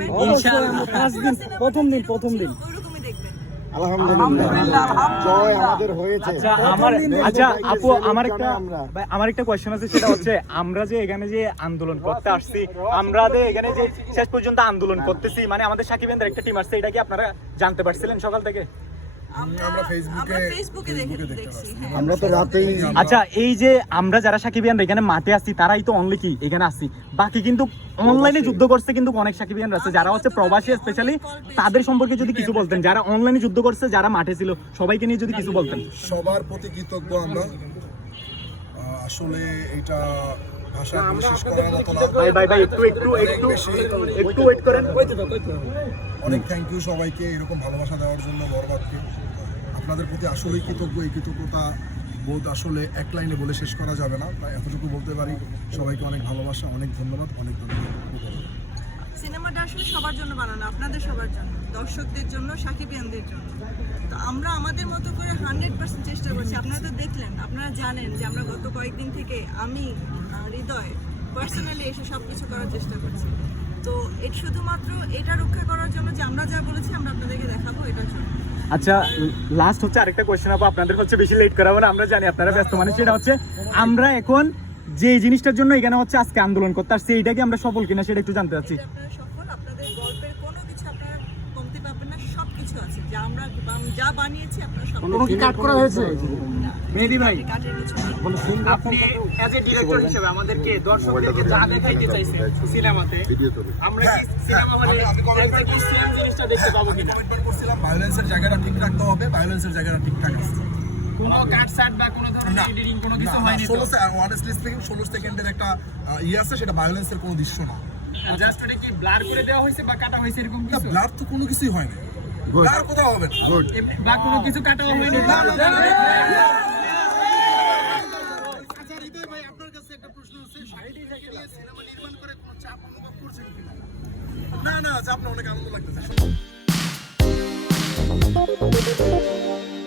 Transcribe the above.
দেখবেন ইনশাআল্লাহ 5 দিন প্রথম দিন ওইরকমই দেখবেন। আলহামদুলিল্লাহ জয় আমাদের হয়েছে। আচ্ছা আপু আমার একটা কোয়েশ্চেন আছে, সেটা হচ্ছে আমরা যে এখানে যে আন্দোলন করতে আসছি, আমরা যে এখানে যে শেষ পর্যন্ত আন্দোলন করতেছি, মানে আমাদের সাকিবের একটা টিম আসছে, এটা কি আপনারা জানতে পারছিলেন সকাল থেকে? আমরা ফেসবুকে দেখছি। আমরা তো রাতেই আচ্ছা এই যে আমরা যারা সাকিবিয়ান এখানে মাঠে আসছি, তারাই তো অনলি কি এখানে আসছি, বাকি কিন্তু অনলাইনে যুদ্ধ করছে কিন্তু অনেক সাকিবিয়ান আছে যারা হচ্ছে প্রবাসী, স্পেশালি তাদের সম্পর্কে যদি কিছু বলতেন, যারা অনলাইনে যুদ্ধ করছে, যারা মাঠে ছিল, সবাইকে নিয়ে যদি কিছু বলতেন। সবার প্রতি কৃতজ্ঞ আমরা। আসলে এটা ভাষা বিশেষ করার মতো না। ভাই একটু ওয়েট করেন। অনেক থ্যাংক ইউ সবাইকে এরকম ভালোবাসা দেওয়ার জন্য। বরবাদকে আপনাদের প্রতি আসলেই কৃতজ্ঞ। এই কৃতজ্ঞতা বোধ আসলে এক লাইনে বলে শেষ করা যাবে না, তাই এতটুকু বলতে পারি। সবাইকে অনেক ভালোবাসা, অনেক ধন্যবাদ, অনেক ধন্যবাদ। সিনেমাটা আসলে সবার জন্য বানানো, আপনাদের সবার জন্য, দর্শকদের জন্য, সাকিবিয়ানদের জন্য। তো আমরা আমাদের মতো করে 100% চেষ্টা করছি। আপনারা তো দেখলেন, আপনারা জানেন যে আমরা গত কয়েকদিন থেকে আমি হৃদয় পার্সোনালি এসে সব কিছু করার চেষ্টা করছি। তো এটা শুধুমাত্র এটা রক্ষা করার জন্য যে আমরা যা বলেছি আমরা আপনাদেরকে দেখাবো, এটার জন্য। আচ্ছা লাস্ট হচ্ছে আরেকটা কোয়েশ্চেন আপু, আপনাদের হচ্ছে বেশি লেট করাবো না, আমরা জানি আপনারা ব্যস্ত মানুষ। সেটা হচ্ছে আমরা এখন যে জিনিসটার জন্য এখানে হচ্ছে আজকে আন্দোলন করতে আসছি, এইটা কি আমরা সফল কিনা সেটা একটু জানতে চাচ্ছি। আপনারা সফল, আপনাদের গল্পের কোনো কিছু আপনারা কমতে পাবেন না, সব কিছু আছে যা আমরা যা বানিয়েছি আপনারা সব। কোনো কি কাট করা হয়েছে? মেহেদী ভাই, কাটের কিছু নেই। আপনি অ্যাজ এ ডিরেক্টর হিসেবে আমাদেরকে দর্শকদেরকে যা দেখাইতে চাইছেন সিনেমাতে, আমরা কি সিনেমা হলে এক্স্যাক্টলি সেম জিনিসটা দেখতে পাবো কিনা? কমিটমেন্ট করছিলাম ভায়োলেন্সের জায়গাটা ঠিক রাখতে হবে, ভায়োলেন্সের জায়গাটা ঠিকঠাক আছে। কোনো কাট সাট বা কোনো ধরনের এডিটিং কোনো কিছু হয়নি তো? 16 সেকেন্ডের একটা আছে, সেটা ভায়োলেন্সের কোনো দৃশ্য না। জাস্ট ওটা কি ব্লার করে দেওয়া হয়েছে বা কাটা হয়েছে এরকম কিছু? ব্লার তো কোনো কিছুই হয় না, ব্লার কোথাও হবে না। বা কোনো কিছু কাটা হয়নি? আচ্ছা হৃদয় ভাই, আপনার কাছে একটা প্রশ্ন আছে, শাহিদি থেকে নিয়ে সিনেমা নির্মাণ করে কোনো চাপ অনুভব করছেন কিনা? না চাপ না, অনেক আনন্দ লাগতেছে।